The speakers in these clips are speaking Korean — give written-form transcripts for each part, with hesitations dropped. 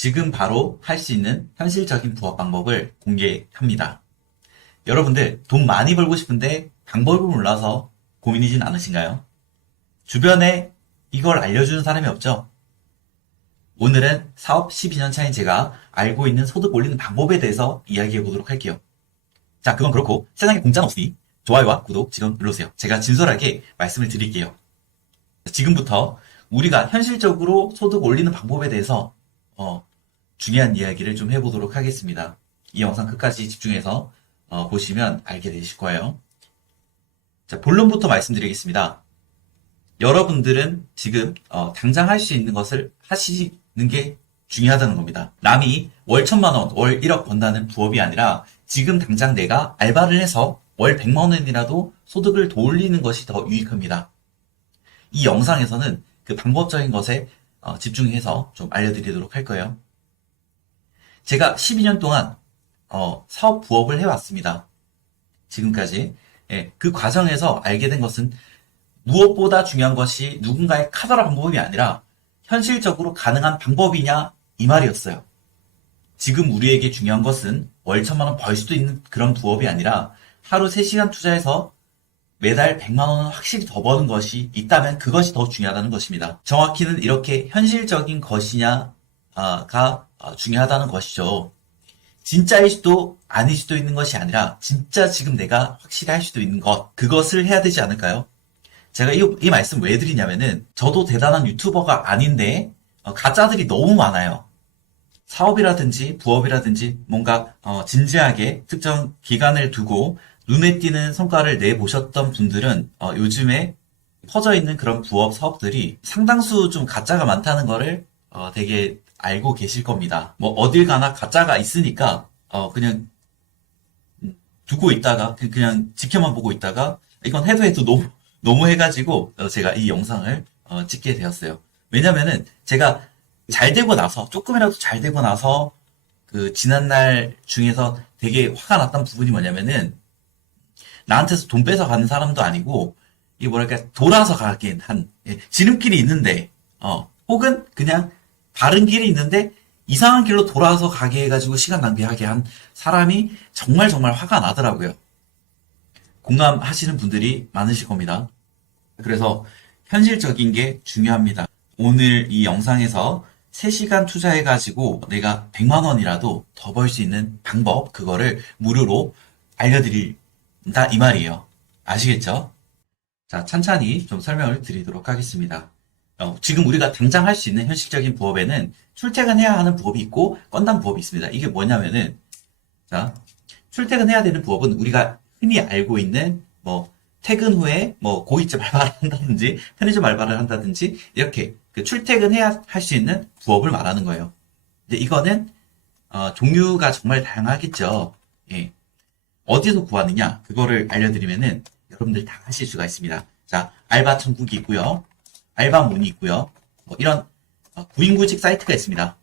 지금 바로 할 수 있는 현실적인 부업 방법을 공개합니다. 여러분들 돈 많이 벌고 싶은데 방법을 몰라서 고민이진 않으신가요? 주변에 이걸 알려주는 사람이 없죠? 오늘은 사업 12년 차인 제가 알고 있는 소득 올리는 방법에 대해서 이야기해 보도록 할게요. 자, 그건 그렇고 세상에 공짜는 없으니 좋아요와 구독 지금 눌러주세요. 제가 진솔하게 말씀을 드릴게요. 지금부터 우리가 현실적으로 소득 올리는 방법에 대해서 중요한 이야기를 좀 해보도록 하겠습니다. 이 영상 끝까지 집중해서 보시면 알게 되실 거예요. 자, 본론부터 말씀드리겠습니다. 여러분들은 지금 당장 할 수 있는 것을 하시는 게 중요하다는 겁니다. 남이 월 1,000만 원, 월 1억 번다는 부업이 아니라 지금 당장 내가 알바를 해서 월 100만 원이라도 소득을 더 올리는 것이 더 유익합니다. 이 영상에서는 그 방법적인 것에 집중해서 좀 알려드리도록 할 거예요. 제가 12년 동안 사업 부업을 해왔습니다. 지금까지. 예, 그 과정에서 알게 된 것은 무엇보다 중요한 것이 누군가의 카더라 방법이 아니라 현실적으로 가능한 방법이냐 이 말이었어요. 지금 우리에게 중요한 것은 월 1,000만 원 벌 수도 있는 그런 부업이 아니라 하루 3시간 투자해서 매달 100만 원은 확실히 더 버는 것이 있다면 그것이 더 중요하다는 것입니다. 정확히는 이렇게 현실적인 것이냐가 중요하다는 것이죠. 진짜일 수도 아닐 수도 있는 것이 아니라 진짜 지금 내가 확실히 할 수도 있는 것, 그것을 해야 되지 않을까요? 제가 이 말씀 왜 드리냐면은 저도 대단한 유튜버가 아닌데 가짜들이 너무 많아요. 사업이라든지 부업이라든지 뭔가 진지하게 특정 기간을 두고 눈에 띄는 성과를 내보셨던 분들은 요즘에 퍼져 있는 그런 부업 사업들이 상당수 좀 가짜가 많다는 거를 되게 알고 계실 겁니다. 뭐 어딜 가나 가짜가 있으니까 그냥 두고 있다가 그냥 지켜만 보고 있다가 이건 해도 너무 해가지고 제가 이 영상을 찍게 되었어요. 왜냐면은 제가 잘 되고 나서 조금이라도 잘 되고 나서 그 지난날 중에서 되게 화가 났던 부분이 뭐냐면은 나한테서 돈 뺏어 가는 사람도 아니고 이게 뭐랄까 돌아서 가게 한 지름길이 있는데 혹은 그냥 다른 길이 있는데 이상한 길로 돌아서 가게 해가지고 시간 낭비하게 한 사람이 정말 화가 나더라고요. 공감하시는 분들이 많으실 겁니다. 그래서 현실적인 게 중요합니다. 오늘 이 영상에서 3시간 투자해가지고 내가 100만 원이라도 더 벌 수 있는 방법, 그거를 무료로 알려드린다 이 말이에요. 아시겠죠? 자, 찬찬히 좀 설명을 드리도록 하겠습니다. 지금 우리가 당장 할 수 있는 현실적인 부업에는 출퇴근해야 하는 부업이 있고 건당 부업이 있습니다. 이게 뭐냐면은 자, 출퇴근해야 되는 부업은 우리가 흔히 알고 있는 뭐 퇴근 후에 뭐 고깃집 알바를 한다든지 편의점 알바를 한다든지 이렇게 그 출퇴근해야 할 수 있는 부업을 말하는 거예요. 근데 이거는 종류가 정말 다양하겠죠. 예. 어디서 구하느냐 그거를 알려드리면은 여러분들 다 하실 수가 있습니다. 자, 알바 천국이 있고요. 알바몬이 있고요. 뭐 이런 구인구직 사이트가 있습니다.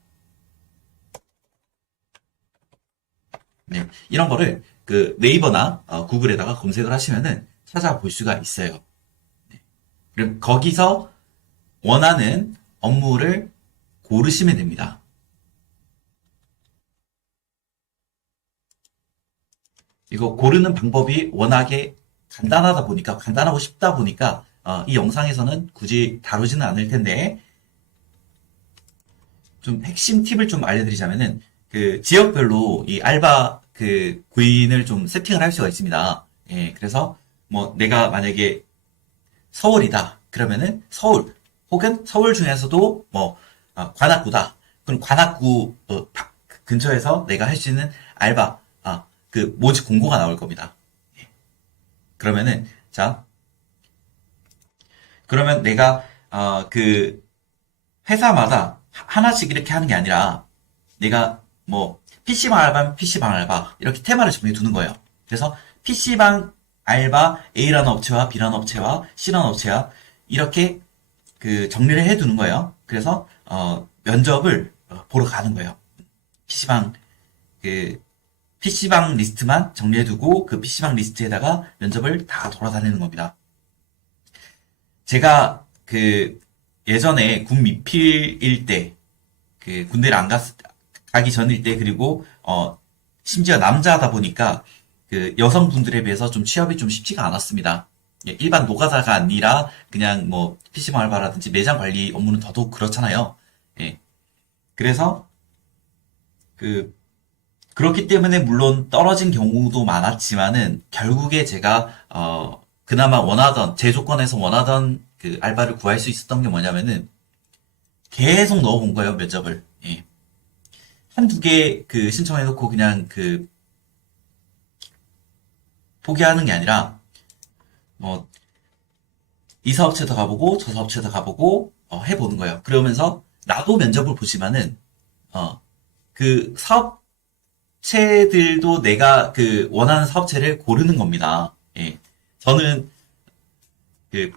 네, 이런 거를 그 네이버나 구글에다가 검색을 하시면은 찾아볼 수가 있어요. 네. 그럼 거기서 원하는 업무를 고르시면 됩니다. 이거 고르는 방법이 워낙에 간단하고 쉽다 보니까 이 영상에서는 굳이 다루지는 않을 텐데 좀 핵심 팁을 좀 알려드리자면은 그 지역별로 이 알바 그 구인을 좀 세팅을 할 수가 있습니다. 예, 그래서 뭐 내가 만약에 서울이다 그러면은 서울 혹은 서울 중에서도 뭐 관악구다 그럼 관악구 근처에서 내가 할 수 있는 알바 그 모집 공고가 나올 겁니다. 예. 그러면은 자 그러면 내가 그 회사마다 하나씩 이렇게 하는 게 아니라 내가 뭐 PC방 알바면 PC방 알바 이렇게 테마를 정해 두는 거예요. 그래서 PC방 알바 A라는 업체와 B라는 업체와 C라는 업체와 이렇게 그 정리를 해 두는 거예요. 그래서 면접을 보러 가는 거예요. PC방 그 PC방 리스트만 정리해 두고 그 PC방 리스트에다가 면접을 다 돌아다니는 겁니다. 제가 그 예전에 군 미필일 때 그 군대를 가기 전일 때, 그리고, 심지어 남자다 보니까, 그 여성분들에 비해서 좀 취업이 좀 쉽지가 않았습니다. 예, 일반 노가다가 아니라 그냥 뭐 PC방 알바라든지 매장 관리 업무는 더더욱 그렇잖아요. 예. 그래서 그 그렇기 때문에 물론 떨어진 경우도 많았지만은 결국에 제가 그나마 원하던 제 조건에서 원하던 그 알바를 구할 수 있었던 게 뭐냐면은 계속 넣어본 거예요, 면접을. 예. 한두 개 그 신청해놓고 그냥 그 포기하는 게 아니라 뭐 이 사업체도 가보고 저 사업체도 가보고 해보는 거예요. 그러면서 나도 면접을 보지만은 어, 그 사업체들도 내가 그 원하는 사업체를 고르는 겁니다. 예. 저는 그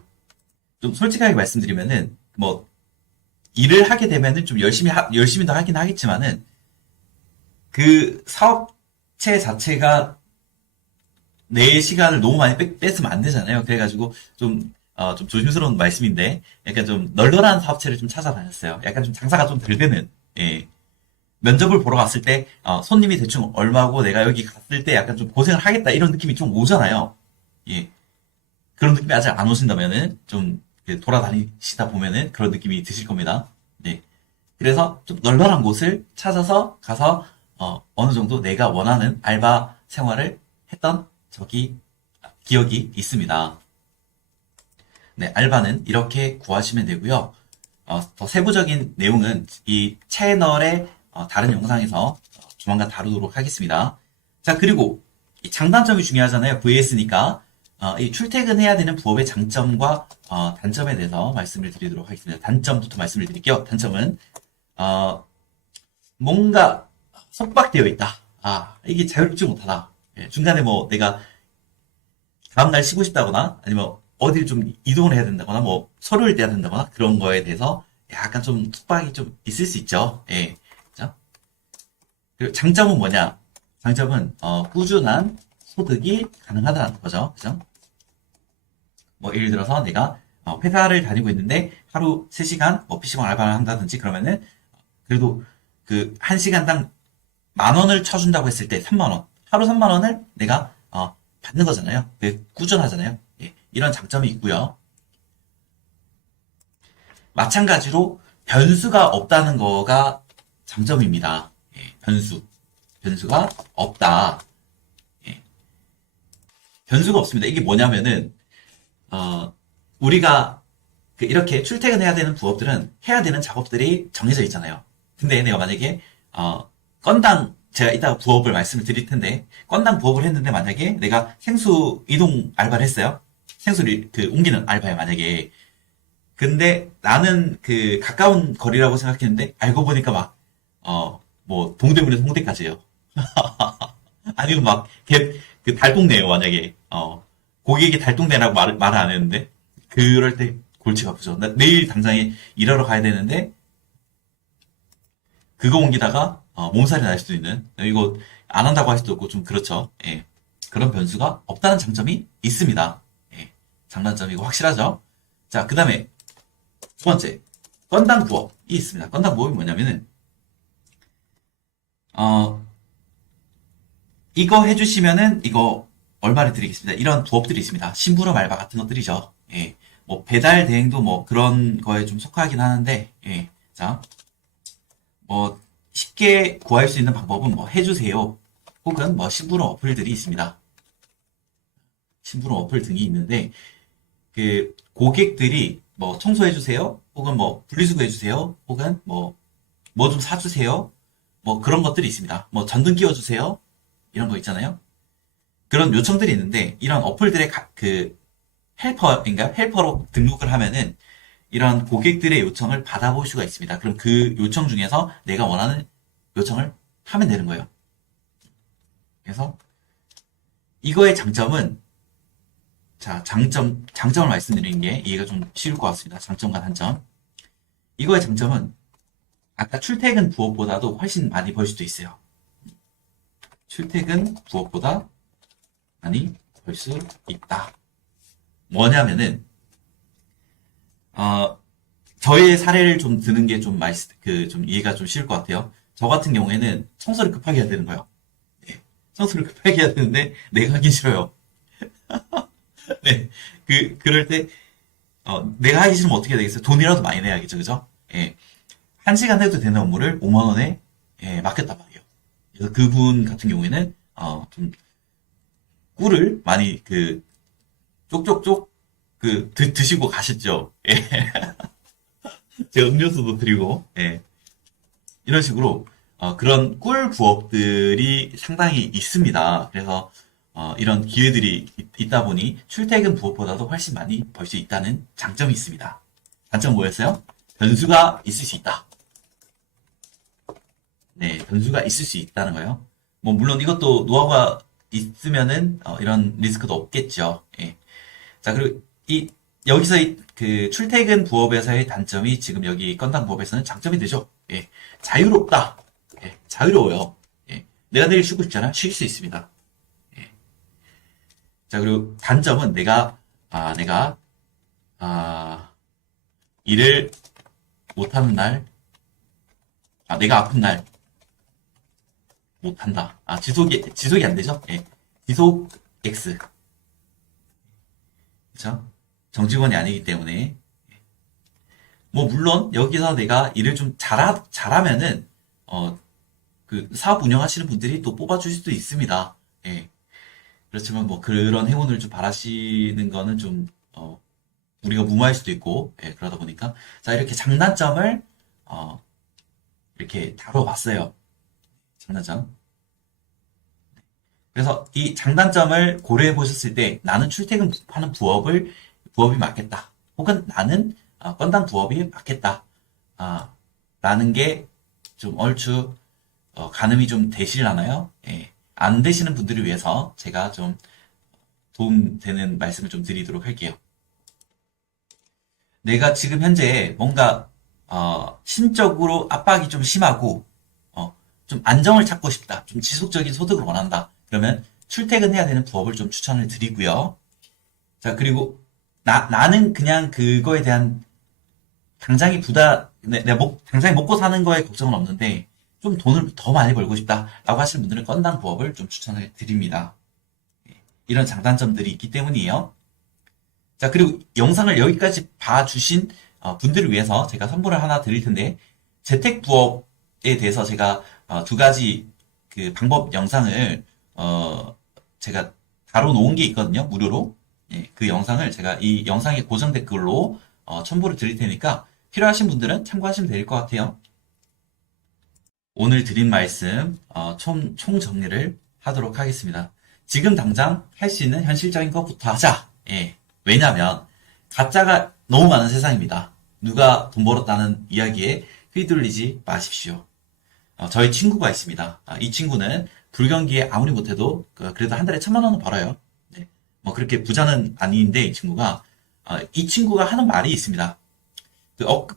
좀 솔직하게 말씀드리면은 뭐 일을 하게 되면은 좀 열심히 더 하긴 하겠지만은 그 사업체 자체가 내 시간을 너무 많이 뺏으면 안 되잖아요. 그래가지고 좀 조심스러운 말씀인데 약간 좀 널널한 사업체를 좀 찾아다녔어요. 약간 좀 장사가 좀 덜 되는, 예. 면접을 보러 갔을 때, 손님이 대충 얼마고 내가 여기 갔을 때 약간 좀 고생을 하겠다 이런 느낌이 좀 오잖아요. 예. 그런 느낌이 아직 안 오신다면은 좀 돌아다니시다 보면은 그런 느낌이 드실 겁니다. 네. 그래서 좀 널널한 곳을 찾아서 가서 어느 정도 내가 원하는 알바 생활을 했던 적이 기억이 있습니다. 네, 알바는 이렇게 구하시면 되고요. 더 세부적인 내용은 이 채널의 다른 영상에서 조만간 다루도록 하겠습니다. 자, 그리고 이 장단점이 중요하잖아요. VS니까. 이 출퇴근해야 되는 부업의 장점과 단점에 대해서 말씀을 드리도록 하겠습니다. 단점부터 말씀을 드릴게요. 단점은 뭔가 속박되어 있다. 이게 자유롭지 못하다. 예, 중간에 뭐 내가 다음날 쉬고 싶다거나 아니면 어디를 좀 이동을 해야 된다거나 뭐 서류를 떼야 된다거나 그런 거에 대해서 약간 좀 속박이 좀 있을 수 있죠. 예. 그죠? 그리고 장점은 뭐냐? 장점은 꾸준한 소득이 가능하다는 거죠. 그죠? 뭐 예를 들어서 내가 회사를 다니고 있는데 하루 3시간 뭐 PC방 알바를 한다든지 그러면은 그래도 그 1시간당 10,000원을 쳐준다고 했을 때 3만 원. 하루 3만 원을 내가 받는 거잖아요. 꾸준하잖아요. 예, 이런 장점이 있고요. 마찬가지로 변수가 없다는 거가 장점입니다. 예, 변수가 없다. 예, 변수가 없습니다. 이게 뭐냐면은 우리가 이렇게 출퇴근해야 되는 부업들은 해야 되는 작업들이 정해져 있잖아요. 근데 내가 만약에 건당 제가 이따가 부업을 말씀을 드릴 텐데 건당 부업을 했는데 만약에 내가 생수 이동 알바를 했어요. 생수를 옮기는 알바에 만약에 근데 나는 가까운 거리라고 생각했는데 알고 보니까 막 뭐 동대문에서 홍대까지요. 아니면 막 달동네요 만약에 고객이 달동네라고 말을 안 했는데 그럴 때 골치가 아프죠. 나 내일 당장에 일하러 가야 되는데 그거 옮기다가 몸살이 날 수도 있는 이거 안 한다고 할 수도 없고 좀 그렇죠. 예. 그런 변수가 없다는 장점이 있습니다. 예. 장단점이고 확실하죠. 자, 그 다음에 두 번째 건당 부업이 있습니다. 건당 부업이 뭐냐면은 이거 해주시면은 이거 얼마를 드리겠습니다. 이런 부업들이 있습니다. 심부름 알바 같은 것들이죠. 예. 뭐 배달 대행도 뭐 그런 거에 좀 속하긴 하는데 예. 자, 뭐 쉽게 구할 수 있는 방법은 뭐 해주세요. 혹은 뭐 심부름 어플들이 있습니다. 심부름 어플 등이 있는데 고객들이 뭐 청소해주세요. 혹은 뭐 분리수거해주세요. 혹은 뭐 좀 사주세요. 뭐 그런 것들이 있습니다. 뭐 전등 끼워주세요. 이런 거 있잖아요. 그런 요청들이 있는데 이런 어플들의 헬퍼로 등록을 하면은 이런 고객들의 요청을 받아볼 수가 있습니다. 그럼 그 요청 중에서 내가 원하는 요청을 하면 되는 거예요. 그래서 이거의 장점은 자, 장점을 말씀드리는 게 이해가 좀 쉬울 것 같습니다. 장점과 단점. 이거의 장점은 아까 출퇴근 부업보다도 훨씬 많이 벌 수도 있어요. 출퇴근 부업보다 많이 벌 수 있다. 뭐냐면은 저의 사례를 좀 드는 게 좀 이해가 좀 쉬울 것 같아요. 저 같은 경우에는 청소를 급하게 해야 되는 거예요. 네. 청소를 급하게 해야 되는데 내가 하기 싫어요. 네. 그럴 때 내가 하기 싫으면 어떻게 해야 되겠어요? 돈이라도 많이 내야겠죠, 그죠? 예. 1시간 해도 되는 업무를 5만 원에 예, 맡겼단 말이에요. 그래서 그분 같은 경우에는 좀 꿀을 많이 쪽쪽쪽 드시고 가셨죠. 예. 제가 음료수도 드리고 예. 이런 식으로 그런 꿀 부업들이 상당히 있습니다. 그래서 이런 기회들이 있다 보니 출퇴근 부업보다도 훨씬 많이 벌 수 있다는 장점이 있습니다. 단점 뭐였어요? 변수가 있을 수 있다. 네, 변수가 있을 수 있다는 거예요. 뭐 물론 이것도 노하우가 있으면은 이런 리스크도 없겠죠. 예. 자, 그리고 여기서 그 출퇴근 부업에서의 단점이 지금 여기 건당 부업에서는 장점이 되죠. 예. 자유롭다. 예. 자유로워요. 예. 내가 내일 쉬고 싶잖아. 쉴 수 있습니다. 예. 자, 그리고 단점은 내가, 일을 못하는 날, 내가 아픈 날, 못한다. 지속이 안 되죠? 예. 지속 X. 그쵸? 정직원이 아니기 때문에. 뭐, 물론, 여기서 내가 일을 좀 잘하면은, 그 사업 운영하시는 분들이 또 뽑아줄 수도 있습니다. 예. 그렇지만 뭐, 그런 행운을 좀 바라시는 거는 좀, 우리가 무모할 수도 있고, 예, 그러다 보니까. 자, 이렇게 장단점을, 이렇게 다뤄봤어요. 장단점. 그래서 이 장단점을 고려해 보셨을 때 나는 출퇴근하는 부업이 맞겠다. 혹은 나는 건당 부업이 맞겠다. 라는 게 좀 얼추 가늠이 좀 되시려나요? 예. 안 되시는 분들을 위해서 제가 좀 도움되는 말씀을 좀 드리도록 할게요. 내가 지금 현재 뭔가 심적으로 압박이 좀 심하고 좀 안정을 찾고 싶다. 좀 지속적인 소득을 원한다. 그러면 출퇴근해야 되는 부업을 좀 추천을 드리고요. 자, 그리고 나는 그냥 그거에 대한 당장에 먹고 사는 거에 걱정은 없는데 좀 돈을 더 많이 벌고 싶다라고 하시는 분들은 건당 부업을 좀 추천을 드립니다. 이런 장단점들이 있기 때문이에요. 자, 그리고 영상을 여기까지 봐주신 분들을 위해서 제가 선물을 하나 드릴 텐데 재택 부업에 대해서 제가 두 가지 그 방법 영상을 제가 다뤄놓은 게 있거든요. 무료로. 예, 그 영상을 제가 이 영상의 고정 댓글로 첨부를 드릴 테니까 필요하신 분들은 참고하시면 될 것 같아요. 오늘 드린 말씀 총 정리를 하도록 하겠습니다. 지금 당장 할 수 있는 현실적인 것부터 하자. 예, 왜냐하면 가짜가 너무 많은 세상입니다. 누가 돈 벌었다는 이야기에 휘둘리지 마십시오. 저희 친구가 있습니다. 이 친구는 불경기에 아무리 못해도 그래도 한 달에 1,000만 원은 벌어요. 네. 뭐 그렇게 부자는 아닌데 이 친구가 하는 말이 있습니다.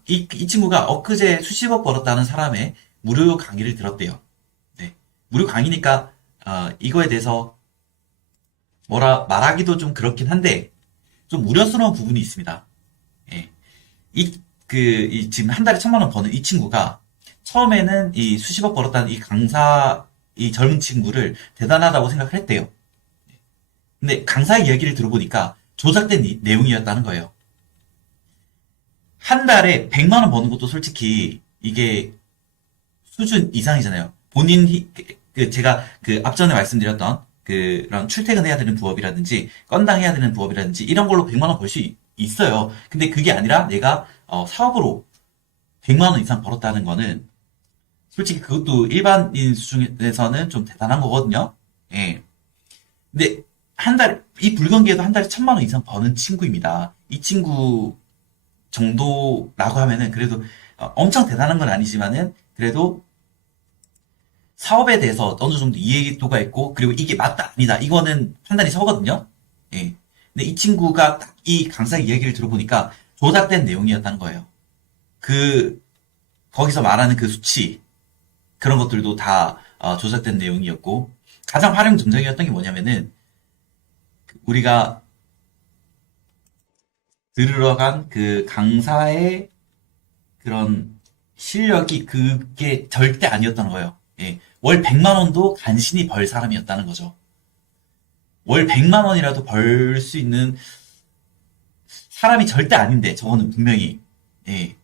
이 친구가 엊그제 수십억 벌었다는 사람의 무료 강의를 들었대요. 네. 무료 강의니까 이거에 대해서 뭐라 말하기도 좀 그렇긴 한데 좀 우려스러운 부분이 있습니다. 예. 지금 한 달에 1,000만 원 버는 이 친구가 처음에는 이 수십억 벌었다는 이 젊은 친구를 대단하다고 생각을 했대요. 근데 강사의 이야기를 들어보니까 조작된 내용이었다는 거예요. 한 달에 100만 원 버는 것도 솔직히 이게 수준 이상이잖아요. 제가 앞전에 말씀드렸던 그런 출퇴근해야 되는 부업이라든지 건당해야 되는 부업이라든지 이런 걸로 100만 원 벌 수 있어요. 근데 그게 아니라 내가 사업으로 100만 원 이상 벌었다는 거는 솔직히 그것도 일반인 수준에서는 좀 대단한 거거든요. 예. 근데 이 불경기에도 한 달에 1,000만 원 이상 버는 친구입니다. 이 친구 정도라고 하면은 그래도 엄청 대단한 건 아니지만은 그래도 사업에 대해서 어느 정도 이해도가 있고 그리고 이게 맞다 아니다 이거는 판단이 서거든요. 예. 근데 이 친구가 딱 이 강사의 이야기를 들어보니까 조작된 내용이었다는 거예요. 거기서 말하는 그 수치 그런 것들도 다 조작된 내용이었고 가장 활용점정이었던 게 뭐냐면은 우리가 들으러 간 그 강사의 그런 실력이 그게 절대 아니었다는 거예요. 예. 월 100만 원도 간신히 벌 사람이었다는 거죠. 월 100만 원이라도 벌 수 있는 사람이 절대 아닌데, 저거는 분명히, 예.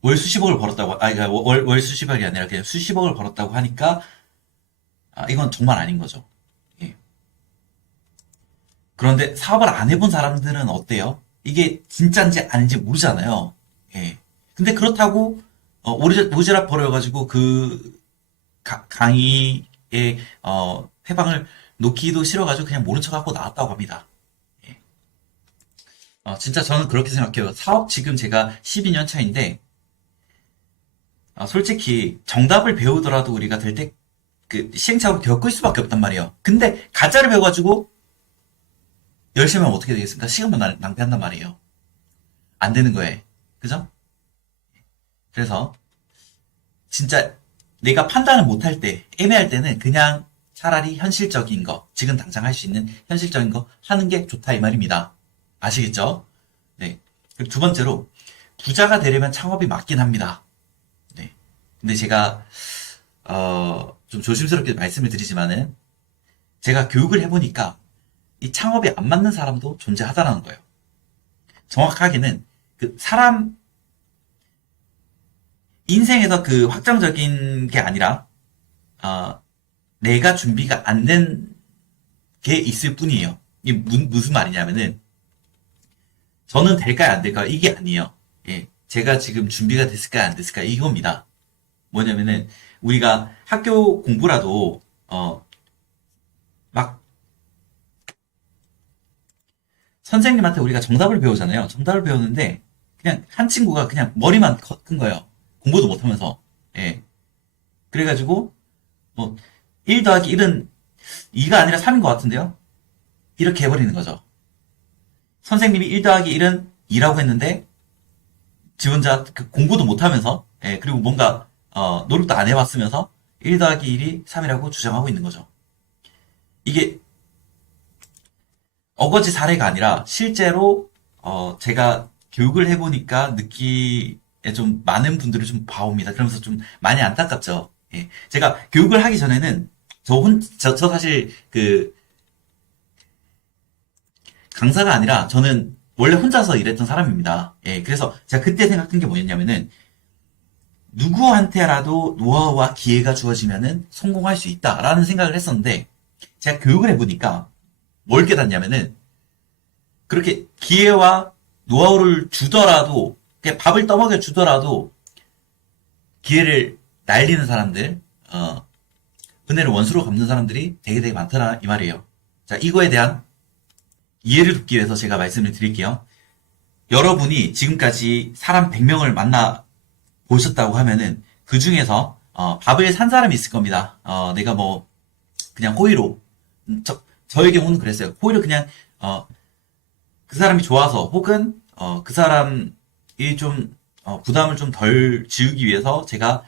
월 수십억을 벌었다고, 그러니까 월 수십억이 아니라 그냥 수십억을 벌었다고 하니까, 이건 정말 아닌 거죠. 예. 그런데 사업을 안 해본 사람들은 어때요? 이게 진짜인지 아닌지 모르잖아요. 예. 근데 그렇다고, 오지랖 버려가지고 강의에, 해방을 놓기도 싫어가지고 그냥 모른 척하고 나왔다고 합니다. 예. 진짜 저는 그렇게 생각해요. 사업 지금 제가 12년 차인데, 솔직히 정답을 배우더라도 우리가 될 때, 시행착오를 겪을 수밖에 없단 말이에요. 근데 가짜를 배워가지고 열심히 하면 어떻게 되겠습니까? 시간만 낭비한단 말이에요. 안 되는 거예요. 그죠? 그래서 진짜 내가 판단을 못할 때, 애매할 때는 그냥 차라리 현실적인 거, 지금 당장 할 수 있는 현실적인 거 하는 게 좋다 이 말입니다. 아시겠죠? 네. 그리고 두 번째로 부자가 되려면 창업이 맞긴 합니다. 네. 근데 제가 좀 조심스럽게 말씀을 드리지만은 제가 교육을 해보니까 이 창업이 안 맞는 사람도 존재하다라는 거예요. 정확하게는 그 사람 인생에서 그 확정적인 게 아니라 내가 준비가 안 된 게 있을 뿐이에요. 이게 무슨 말이냐면은 저는 될까요 안 될까요? 이게 아니에요. 예, 제가 지금 준비가 됐을까요 안 됐을까요? 이겁니다. 뭐냐면은 우리가 학교 공부라도 막 선생님한테 우리가 정답을 배우잖아요. 정답을 배우는데 그냥 한 친구가 그냥 머리만 큰 거예요. 공부도 못하면서. 예. 그래가지고 뭐 1 더하기 1은 2가 아니라 3인 것 같은데요. 이렇게 해버리는 거죠. 선생님이 1 더하기 1은 2라고 했는데 지 혼자 공부도 못하면서 예, 그리고 뭔가 노력도 안 해봤으면서 1 더하기 1이 3이라고 주장하고 있는 거죠. 이게 어거지 사례가 아니라 실제로 제가 교육을 해보니까 느끼에 좀 많은 분들을 좀 봐옵니다. 그러면서 좀 많이 안타깝죠. 예. 제가 교육을 하기 전에는 저 사실 강사가 아니라 저는 원래 혼자서 일했던 사람입니다. 예. 그래서 제가 그때 생각한 게 뭐였냐면은 누구한테라도 노하우와 기회가 주어지면은 성공할 수 있다라는 생각을 했었는데 제가 교육을 해보니까 뭘 깨닫냐면은 그렇게 기회와 노하우를 주더라도 그냥 밥을 떠먹여 주더라도 기회를 날리는 사람들 은혜를 원수로 갚는 사람들이 되게 많더라 이 말이에요. 자, 이거에 대한 이해를 돕기 위해서 제가 말씀을 드릴게요. 여러분이 지금까지 사람 100명을 만나 보셨다고 하면은 그 중에서 밥을 산 사람이 있을 겁니다. 내가 뭐 그냥 호의로 저의 경우는 그랬어요. 호의로 그냥 그 사람이 좋아서 혹은 그 사람이 좀 부담을 좀 덜 지우기 위해서 제가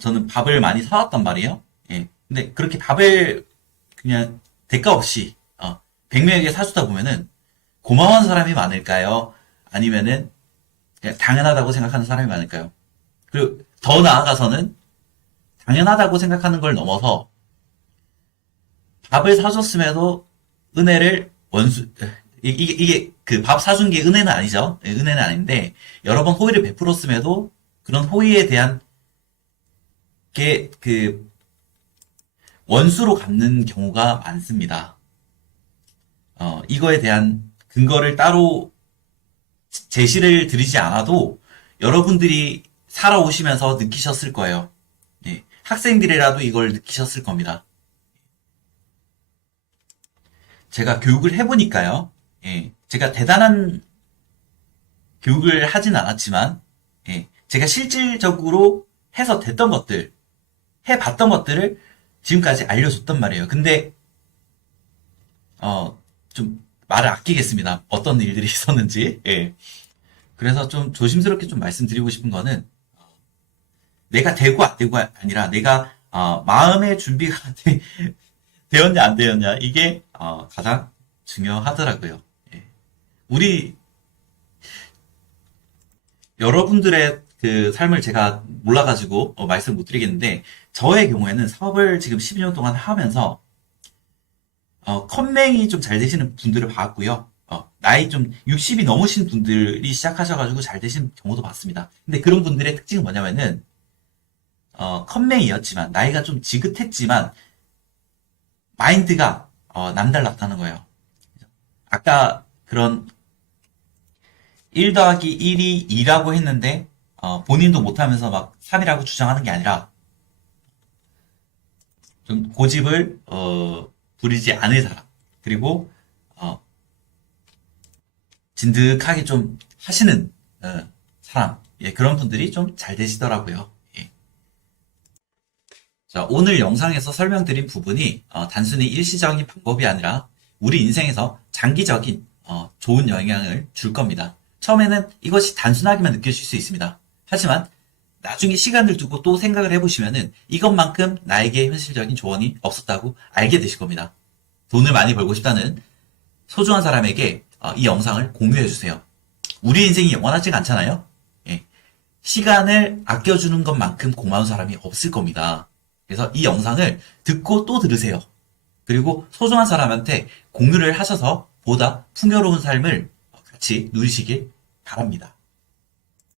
저는 밥을 많이 사왔단 말이에요. 예. 근데 그렇게 밥을 그냥 대가 없이 100명에게 사주다 보면은 고마운 사람이 많을까요? 아니면은 그냥 당연하다고 생각하는 사람이 많을까요? 그리고 더 나아가서는 당연하다고 생각하는 걸 넘어서 밥을 사줬음에도 은혜를 이게 그 밥 사준 게 은혜는 아니죠. 예, 은혜는 아닌데 여러 번 호의를 베풀었음에도 그런 호의에 대한 게 원수로 갚는 경우가 많습니다. 이거에 대한 근거를 따로 제시를 드리지 않아도 여러분들이 살아오시면서 느끼셨을 거예요. 예, 학생들이라도 이걸 느끼셨을 겁니다. 제가 교육을 해보니까요. 예, 제가 대단한 교육을 하진 않았지만, 예, 제가 실질적으로 해서 됐던 것들, 해봤던 것들을 지금까지 알려줬단 말이에요. 근데, 좀 말을 아끼겠습니다. 어떤 일들이 있었는지. 예. 그래서 좀 조심스럽게 좀 말씀드리고 싶은 거는, 내가 되고 안 되고 아니라 내가, 마음의 준비가 되었냐 안 되었냐. 이게, 가장 중요하더라고요. 예. 우리 여러분들의 그 삶을 제가 몰라가지고 말씀 못 드리겠는데, 저의 경우에는 사업을 지금 12년 동안 하면서 컴맹이 좀 잘 되시는 분들을 봤고요. 나이 좀 60이 넘으신 분들이 시작하셔가지고 잘 되신 경우도 봤습니다. 근데 그런 분들의 특징은 뭐냐면은 컴맹이었지만 나이가 좀 지긋했지만 마인드가 남달랐다는 거예요. 아까 그런 1 더하기 1이 2라고 했는데 본인도 못하면서 막 3이라고 주장하는 게 아니라 좀 고집을 부리지 않을 사람, 그리고 진득하게 좀 하시는 사람, 예, 그런 분들이 좀 잘 되시더라고요. 예. 자, 오늘 영상에서 설명드린 부분이 단순히 일시적인 방법이 아니라 우리 인생에서 장기적인 좋은 영향을 줄 겁니다. 처음에는 이것이 단순하게만 느껴질 수 있습니다. 하지만 나중에 시간을 두고 또 생각을 해보시면은 이것만큼 나에게 현실적인 조언이 없었다고 알게 되실 겁니다. 돈을 많이 벌고 싶다는 소중한 사람에게 이 영상을 공유해주세요. 우리 인생이 영원하지가 않잖아요. 예. 시간을 아껴주는 것만큼 고마운 사람이 없을 겁니다. 그래서 이 영상을 듣고 또 들으세요. 그리고 소중한 사람한테 공유를 하셔서 보다 풍요로운 삶을 같이 누리시길 바랍니다.